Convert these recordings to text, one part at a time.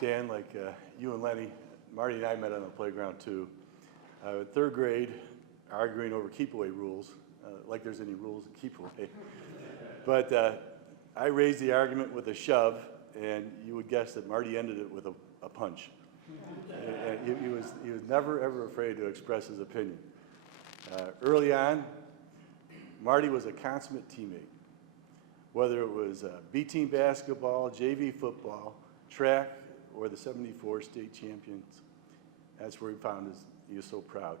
Dan, like you and Lenny, Marty and I met on the playground too. Third grade, arguing over keep-away rules, like there's any rules in keep-away. But I raised the argument with a shove, and you would guess that Marty ended it with a punch. And he was never, ever afraid to express his opinion. Early on, Marty was a consummate teammate. Whether it was B-team basketball, JV football, track, or the 74 state champions, that's where he was so proud.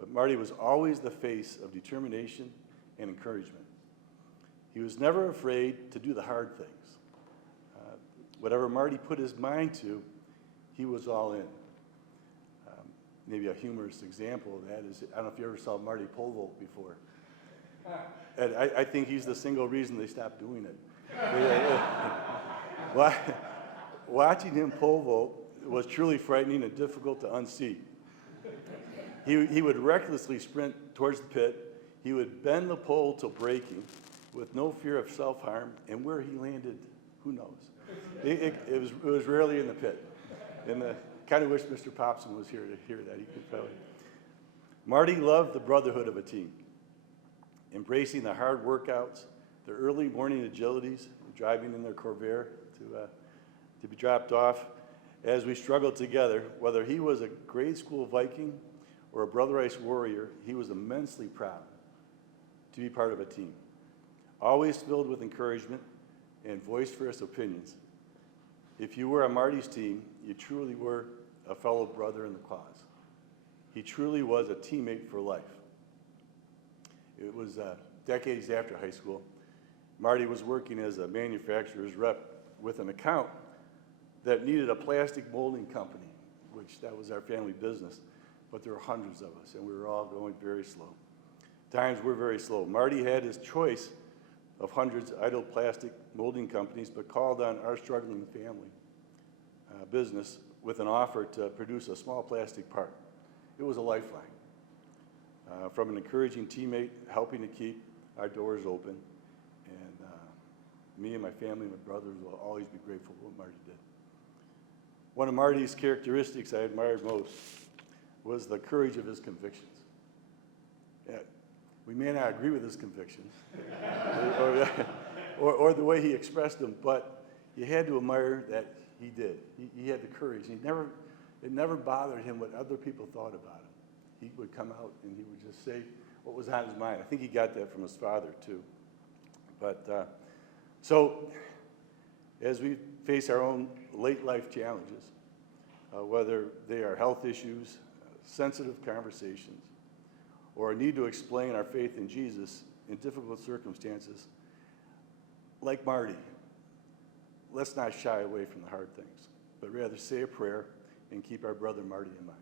But Marty was always the face of determination and encouragement. He was never afraid to do the hard things. Whatever Marty put his mind to, he was all in. Maybe a humorous example of that is, I don't know if you ever saw Marty pole vault before. And I think he's the single reason they stopped doing it. Watching him pole vault was truly frightening and difficult to unseat. He would recklessly sprint towards the pit. He would bend the pole till breaking with no fear of self-harm, and where he landed, who knows? It was rarely in the pit. And kind of wish Mr. Popson was here to hear that. He could probably. Marty loved the brotherhood of a team, embracing the hard workouts, the early morning agilities, driving in their Corvair to be dropped off as we struggled together. Whether he was a grade school Viking or a Brother Ice warrior, he was immensely proud to be part of a team, always filled with encouragement and voiced for his opinions. If you were on Marty's team, you truly were a fellow brother in the cause. He truly was a teammate for life. It was decades after high school. Marty was working as a manufacturer's rep with an account that needed a plastic molding company, which that was our family business, but there were hundreds of us, and we were all going very slow. Times were very slow. Marty had his choice of hundreds of idle plastic molding companies, but called on our struggling family business with an offer to produce a small plastic part. It was a lifeline. From an encouraging teammate, helping to keep our doors open, and me and my family and my brothers will always be grateful for what Marty did. One of Marty's characteristics I admired most was the courage of his convictions. Yeah, we may not agree with his convictions or the way he expressed them, but you had to admire that he did. He had the courage. It never bothered him what other people thought about him. He would come out and he would just say what was on his mind. I think he got that from his father too. But so as we face our own late life challenges, whether they are health issues, sensitive conversations, or a need to explain our faith in Jesus in difficult circumstances, like Marty, let's not shy away from the hard things, but rather say a prayer and keep our brother Marty in mind.